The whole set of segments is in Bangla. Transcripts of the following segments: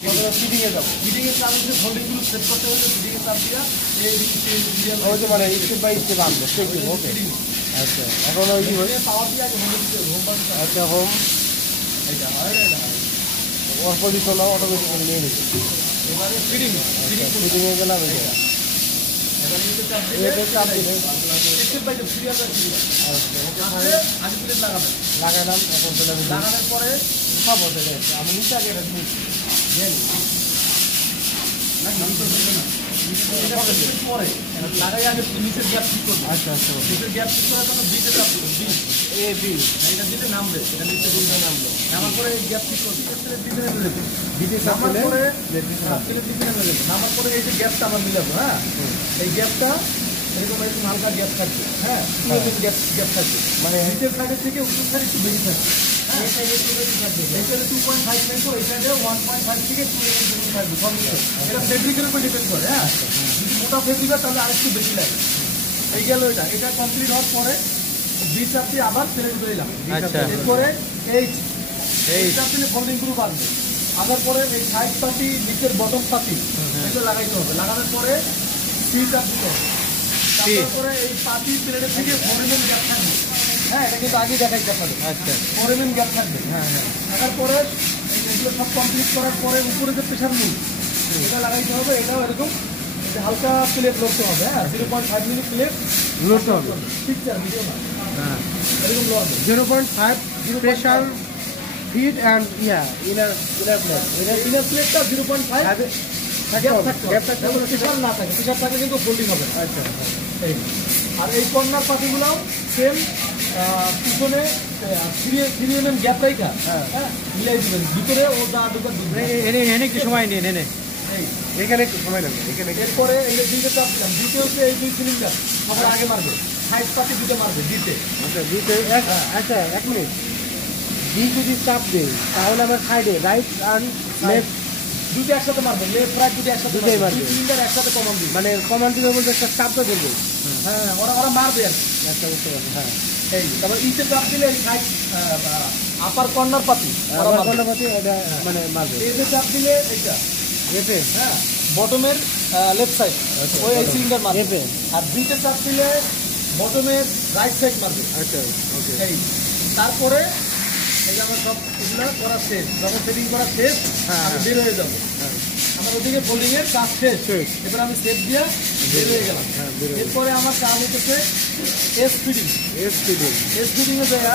ফিটিং এ যাবো, ফিটিং এর চাপ দিয়ে হোল্ডিংগুলো সেট করতে হলে ফিটিং এর চাপ দিয়া এই ওই মানে স্টেপ বাই স্টেপ আনবে সেটিং। ওকে আচ্ছা, এখন ওই কি হয় পাওয়ার দিয়ে আগে হোম বাটন। আচ্ছা হোম এইটা হয় না ওর পজিশন অটোমেটিক নিয়ে নিচ্ছে। এবারে ফিটিং ফিটিং এ গেলাম এটা এবার নিচে চাপ দিলে এটা চাপ দিলে step by step serial by serial. আচ্ছা ওকে আগে প্লেট লাগাবেন, লাগালাম। এখন চলে লাগানোর পরে সব হতে যায়। আমি নিচে আগে এটা দিই দেন না নাম তো দিই না পরে লাগাই আগে নিচের গ্যাপ ঠিক করব। আচ্ছা আচ্ছা নিচের গ্যাপ ঠিক করার জন্য বিতে চাপ দিব, বি এ বি এটা দিলে নামবে, এটা নিচে গুণটা নামলো। নামার পরে এই গ্যাপ ঠিক করব, পিছনে মেরে দেব, বিতে চাপ দিলে পিছনে মেরে দেব। নামার পরে এই যে গ্যাপটা আমরা মিলাবো, হ্যাঁ এই গ্যাপটা এরকম এরকম হালকা গ্যাপ থাকবে, হ্যাঁ পুরো গ্যাপ থাকবে, মানে নিচের সাইডের থেকে উপর সাইড একটু বেশি থাকবে। এই সাইডে একটু বেশি থাকবে, এই সাইডে 2.5 নেব, এই সাইডে 1.5 থেকে 2 এর থাকবে সব মিলে। এটা ফেব্রিকের উপর ডিপেন্ড করে, হ্যাঁ যদি মোটা ফেব্রিক হয় তাহলে আরেকটু বেশি লাগে। এই গেল এটা কমপ্লিট হওয়ার পরে বি চাপ দিয়ে আবার প্লেট দিলাম। এরপরে এই চাপ দিলে ফোল্ডিং গ্রুপ আসবে। আসার পরে এই সাইড পাতি নিচের বটম পাতি এটা লাগাইতে হবে। লাগানোর পরে সি চাপ দিতে হবে। তারপরে এই পাতি প্লেটের থেকে 4 mm গ্যাপ থাকবে, হ্যাঁ এটা কিন্তু আগে দেখাইতে পারে। আচ্ছা 4 mm গ্যাপ থাকবে, হ্যাঁ হ্যাঁ। থাকার পরে এগুলো সব কমপ্লিট করার পরে উপরে যে প্রেশার মুভ এটা লাগাইতে হবে। এটাও এরকম হালকা প্লেট লড়তে হবে, হ্যাঁ 0.5 মিলি প্লেট লড়তে হবে। পিকচার ভিডিও না, হ্যাঁ এরকম লড়বে 0.5 প্রেশার ফিট অ্যান্ড ইনার প্লেটটা 0.5 প্রেশার না থাকে, প্রেশার থাকে কিন্তু ফোল্ডিং হবে। আচ্ছা এই আর এই কর্নার পাতিগুলো সেম পিছনে 3 mm গ্যাপ রাখা, হ্যাঁ মিলাই দিবেন ভিতরে ও যা ঢুকার এনে একটু সময় নিয়ে এনে এখানে একটু সময় লাগবে এখানে। এরপরে এই যে দুইটা চাপ দিলাম, দিতে হচ্ছে এই 2 সিলিন্ডার সবার আগে মারবে, সাইড পাতি দুটো মারবে দিতে। আচ্ছা দিতে আচ্ছা 1 মিনিট দি যদি চাপ দেয় তাহলে আমার সাইডে রাইট আর লেফট দুটো একসাথে মারবে, লেফট রাইট দুটো একসাথে মারবে, সিলিন্ডার একসাথে কমান দিবে, মানে কমান দিবে বলতে একটা চাপ তো দেবে, হ্যাঁ ওরা মারবে আর একটা বুঝতে পারবে। হ্যাঁ এই তারপর ইতে চাপ দিলে এই সাইড আপার কর্নার পাতি এটা মানে মারবে। এই যে চাপ দিলে এইটা এপে, হ্যাঁ বটমের লেফট সাইড ওই সিলিন্ডার মারবে। আর বিতে চাপ দিলে বটমের রাইট সাইড মারবে। আচ্ছা ওকে এই তারপরে এই যে আমার সব এগুলো করা শেষ, যখন সেটিং করা শেষ আমি বের হয়ে যাবো। আমার ওদিকে ফোল্ডিং এর কাজ শেষ, এবার আমি সেট দিয়ে বের হয়ে গেলাম। এরপরে আমার কাজ হচ্ছে এস ফিটিং এ দেয়া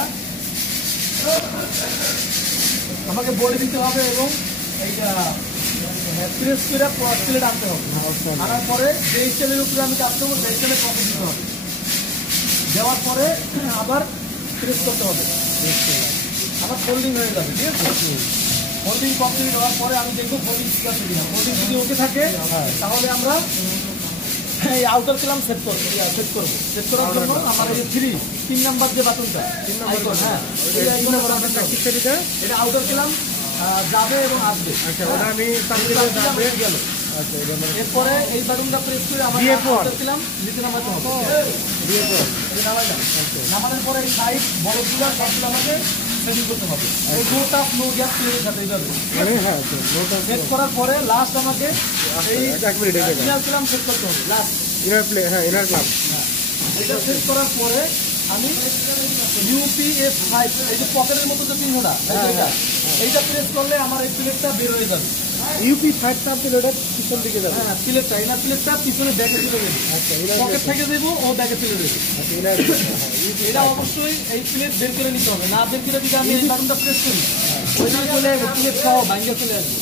আমাকে বলে দিতে হবে এবং এইটা প্রেস করে প্লেট আনতে হবে। আনার পরে যে স্টাইলের উপরে আমি কাজ করবো সেই স্টাইলে পকেট দিতে হবে, দেওয়ার পরে আবার প্রেস করতে হবে, আবার ফোল্ডিং হয়ে যাবে। ঠিক আছে, ফোল্ডিং কমপ্লিট হওয়ার পরে আমি দেখবো ফোল্ডিং ঠিক আছে কিনা। ফোল্ডিং যদি ওকে থাকে তাহলে আমরা এই আউটার ক্লাম সেট করবো। সেট করার জন্য আমার এই 3 নাম্বার যে বাটনটা 3 নাম্বার, হ্যাঁ এটা আউটার ক্লাম যাবে এবং আসবে। আচ্ছা ওটা আমি গেল। আচ্ছা এরপরে এই বাটনটা প্রেস করে আমার আউটার ক্লাম নিচে নামাতে হবে। নামানোর পরে এই সাইড বড়গুলো সবগুলো আমাকে সেটিং করতে হবে। এই গোটা ফ্লো গ্যাপ প্লেটের সাথে এইভাবে সেট করার পরে লাস্ট আমাকে এই ইনার ক্লাম সেট করতে হবে। লাস্ট ইনার প্লেট, হ্যাঁ ইনার ক্লাম, হ্যাঁ এটা সেট করার পরে আমি UPF5 এই যে পকেটের মতো যে চিহ্নটা এইটা প্রেস করলে আমার এই প্লেটটা বের হয়ে যাবে। UP5 চাপ দিলে ওটা পিছন দিকে যাবে, হ্যাঁ প্লেটটা ইনার প্লেটটা পিছনে ব্যাকে চলে যাবে। আচ্ছা পকেট থেকে দেবো ও ব্যাকে চলে যাবে। এটা অবশ্যই এই প্লেট বের করে নিতে হবে, না বের করে যদি আমি এই বাটনটা প্রেস করি ওইখানে চলে আসবে, প্লেট সহ ভাঙে চলে আসবে।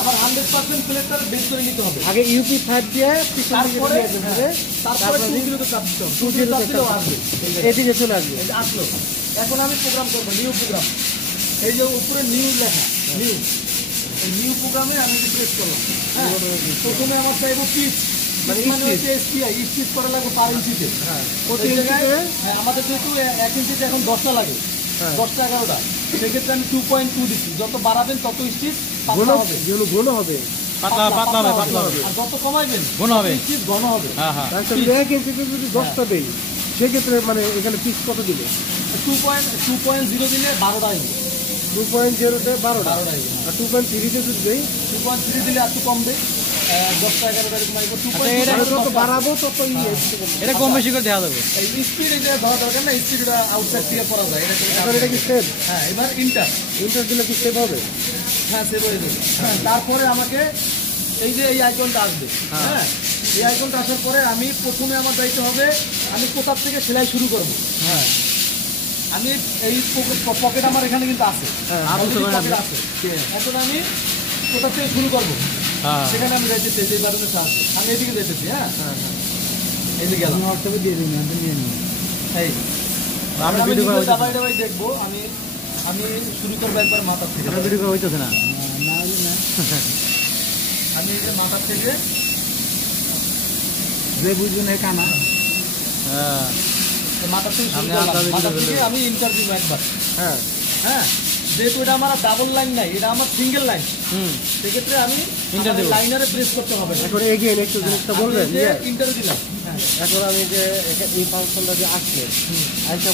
আমার 100% প্লেটটা বের করে নিতে হবে আগে UP5 দিয়ে পিছন দিকে চলে আসবে, তারপরে 2 তে চাপ দিতে হবে, 2 তে চাপ দিলেও আসবে, এদিকে চলে আসবে। এই আসলো, এখন আমি প্রোগ্রাম করব নিউ প্রোগ্রাম। এই যে উপরে নিউ লেখা নিউ, এই নিউ প্রোগ্রামে আমি প্রেস করলাম। হ্যাঁ প্রথমে আমার চাইবো পিচ, মানে SPI স্পিচ করা লাগবে পার ইঞ্চিতে। হ্যাঁ প্রতি ইঞ্চিতে, হ্যাঁ আমাদের যেহেতু 1 ইঞ্চিতে এখন 10টা লাগে, 10টা 11টা, সেক্ষেত্রে আমি 2.2 দিচ্ছি। যত বাড়াবেন তত স্পিচ পাতলা হবে, ঘন হবে, পাতলা হবে। আর যত কমাইবেন ঘন হবে, স্পিচ ঘন হবে। হ্যাঁ হ্যাঁ 1 ইঞ্চিতে যদি 10টা দেই সেক্ষেত্রে মানে এখানে পিচ কত দিলে 2.0 দিলে 12টা আসবে। 2.0-তে 12টা আর 2.3-তে যদি দেই 2.3 দিলে একটু কম দেয় 10টা 11টা এরকম মাইক 2.0 যত বাড়াবো তত এটা কম বেশি করে দেওয়া যাবে এই স্পিড এটা ধরা দরকার না স্পিডটা আউটসাইড থেকে করা যায় এটা কি সেভ হ্যাঁ এবার ইন্টার দিলে কি সেভ হবে হ্যাঁ সেভ হয়ে যাবে তারপরে আমাকে এই যে এই আইকনটা আসবে হ্যাঁ এই আইকনটা আসার পরে আমি প্রথমে আমার দায়িত্ব হবে আমি কোথা থেকে সেলাই শুরু করব হ্যাঁ আমি এই পকেট আমার এখানে কিন্তু আছে এখন আমি কোথা থেকে শুরু করবো সেখানে আমি যাইতেছি এই বাটনের সাহায্যে আমি এদিকে যেতেছি হ্যাঁ এই যে গেলাম দিয়ে দিন নিয়ে নিন এই আমি দাবাই দাবাই দেখবো আমি শুরু করবো একবার মাথার থেকে ভিডিও হইতেছে না আমি এই যে মাথার থেকে যে বুঝবেন এই কানা মাথার থেকে আমি ইন্টারভিউ একবার হ্যাঁ হ্যাঁ যেহেতু এটা আমার ডাবল লাইন নাই এটা আমার সিঙ্গেল লাইন সেক্ষেত্রে আমি লাইনারে প্রেস করতে হবে এখন এগিয়ে একটু জিনিসটা বলবেন ইন্টারভিউ দিলাম এখন আমি যে এই ফাংশনটা যে আসলে আচ্ছা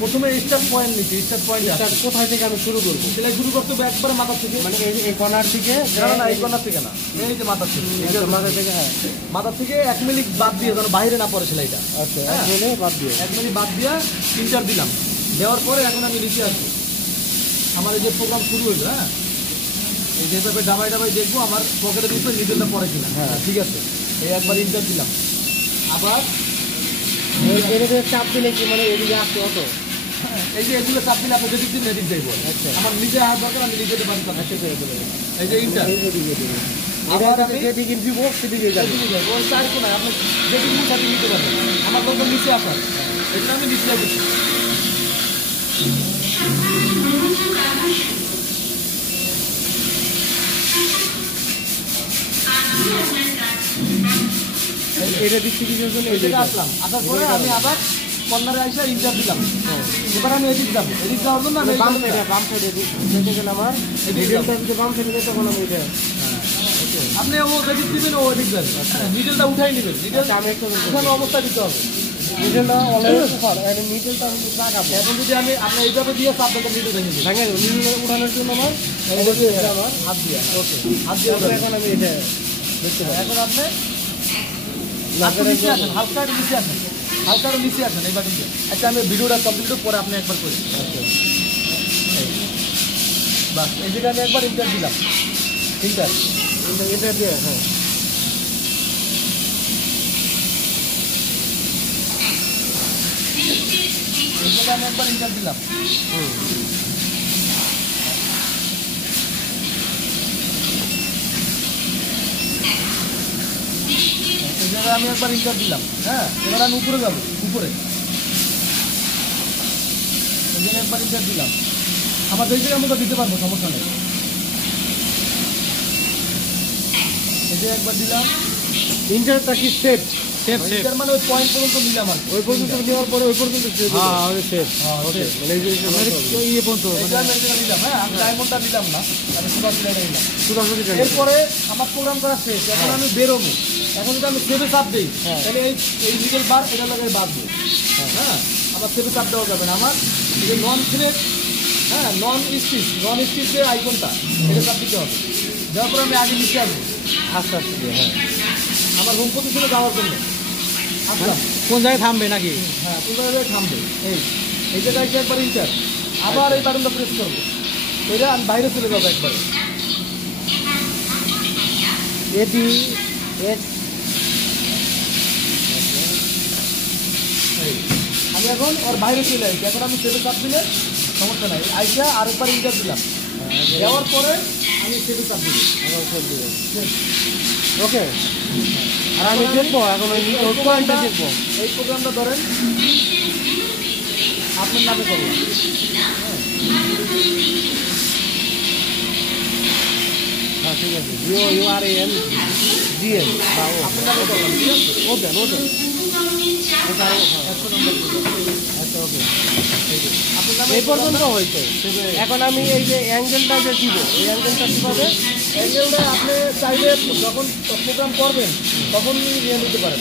প্রথমে স্টার্ট পয়েন্ট নিচ্ছি স্টার্ট পয়েন্ট কোথায় থেকে আমি শুরু করবো সেলাই শুরু করতে হবে একবারে মাথার থেকে মানে এই কর্নার থেকে না এই কর্নার থেকে না এই যে মাথার থেকে মাথা থেকে হ্যাঁ মাথার থেকে 1 মিনিট বাদ দিয়ে যেন বাইরে না পড়ে সেলাইটা আচ্ছা 1 মিনিট বাদ দিয়ে 1 মিনিট বাদ দিয়ে ইন্টার দিলাম দেওয়ার পরে এখন আমি নিচে আসবো আমার এই যে প্রোগ্রাম শুরু হইলো হ্যাঁ এই যে হিসাবে ডাবাই ডাবাই দেখবো আমার পকেটের উপরে নিচেটা পড়ে কিনা হ্যাঁ ঠিক আছে এই একবার ইন্টার দিলাম আবার এদিকে চাপ দিলে কি মানে এদিকে আসছে অটো এই যে এগুলো চাপ দিলে আপনি যেদিক দিন এদিক যাইব আমার নিজে হাত দরকার আমি নিজে যেতে পারি এই যে ইন্টার আবার আমি যেদিকে দিব সেদিকে যাবো ওই চার কোনায় আপনি যেদিক মন সেদিক নিতে পারবেন আমার লোকের নিচে আসার এটা আমি নিচে দিচ্ছি এটা দিচ্ছি কি জন্য আসলাম আসার পরে আমি আবার কর্নারে আইসা ইন্টার দিলাম এবার আমি এদিক যাবো এদিক যাওয়ার জন্য আমি বাম সাইডে যেতে গেলে আমার মিডলটা যদি বাম সাইডে যেতে তখন আমি এটা আপনি ও যেদিক দিবেন ও ওদিক যাবেন মিডলটা উঠাই নেবেন মিডল আমি একটু উঠানো অবস্থা দিতে হবে মিডলটা অলরেডি স্যার আর মিডলটা আমি লাগাবো এখন যদি আমি আপনার এইভাবে দিয়ে চাপ দেবো মিডল ভেঙে দিই ভেঙে দেবো মিডল উঠানোর জন্য আমার আমার হাত দিয়ে ওকে হাত দিয়ে এখন আমি এটা দেখতে পাই এখন আপনি নিচে আসেন হালকা নিচে আসেন হালকা নিচে আসেন এইবার নিচে আচ্ছা আমি ভিডিওটা কমপ্লিট পরে আপনি একবার করি বাস এই জায়গায় আমি একবার ইন্টার দিলাম ইন্টার দিয়ে হ্যাঁ এই জায়গায় আমি একবার ইন্টার দিলাম এই জায়গায় আমি একবার ইন্টার দিলাম হ্যাঁ এবার আমি উপরে যাবো উপরে এই জায়গায় একবার ইন্টার দিলাম আমার যেই জায়গায় আমরা দিতে পারবো সমস্যা নেই এই জায়গায় একবার দিলাম ইন্টারটা কি সেভ ইন্টার মানে ওই পয়েন্ট পর্যন্ত নিলাম আর ওই পর্যন্ত নেওয়ার পরে ওই পর্যন্ত সেভ সেভ ওকে মানে এই পর্যন্ত নিলাম হ্যাঁ আমি ডায়মন্ডটা নিলাম না আমি নিলাম এরপরে আমার প্রোগ্রাম করা শেষ এখন আমি বেরোবো এখন যদি আমি সেভে চাপ দিই তাহলে এই মিডল বার এটা লাগে বাদ দিই হ্যাঁ আমার সেভে চাপ দেওয়া যাবে না আমার এই যে নন থ্রেড হ্যাঁ নন স্টিচ যে আইকনটা এটা চাপ দিতে হবে দেওয়ার পরে আমি আগে নিচে আসবো আস্তে আস্তে হ্যাঁ আমার রুম পজিশনে যাওয়ার জন্য আসলাম কোন জায়গায় থামবে নাকি হ্যাঁ কোন জায়গায় থামবে এই জায়গায় একবার ইন্টার আবার এই বাটনটা প্রেস করবো এটা আমি বাইরে চলে যাবো একবারে এডি এক্স আমি এখন ওর বাইরে চলে আসছি এখন আমি সেভে চাপ দিলে সমস্যা নাই আইসা আরেকবার ইন্টার দিলাম দেওয়ার পরে আমি সেভে চাপ দিই ওকে আর আমি দেখবো এখন ওই পয়েন্টটা দেখবো এই প্রোগ্রামটা ধরেন আপনার নামে করলাম হ্যাঁ ঠিক আছে URAN GN আপনার নামে করলাম ঠিক আছে ওদেন আচ্ছা ওকে এই পর্যন্ত হয়েছে এখন আমি এই যে অ্যাঙ্গেলটা যে দিব এই অ্যাঙ্গেলটা কীভাবে অ্যাঙ্গেলটা আপনি চাইলে যখন প্রোগ্রাম করবেন তখন নিয়ে নিতে পারেন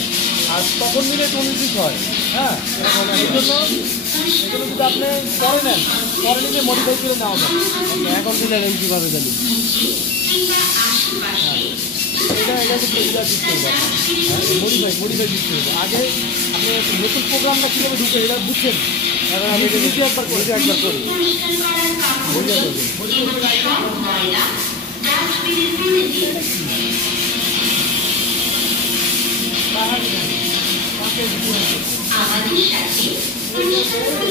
আর তখন নিলে 26 হয়। হ্যাঁ, এই জন্য যদি আপনি পরে নেন, পরে নিলে মডিফাই করে নেওয়া যাবে। এখন দিলে নেন কীভাবে জানি? এটা কিন্তু এটা ঠিক করবো মডিফাই ঠিক করবো। আগে আপনি নতুন প্রোগ্রামটা কীভাবে ঢুকে এটা বুঝছেন? এখন আমি নিজে একবার করি। আমাদের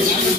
সাথে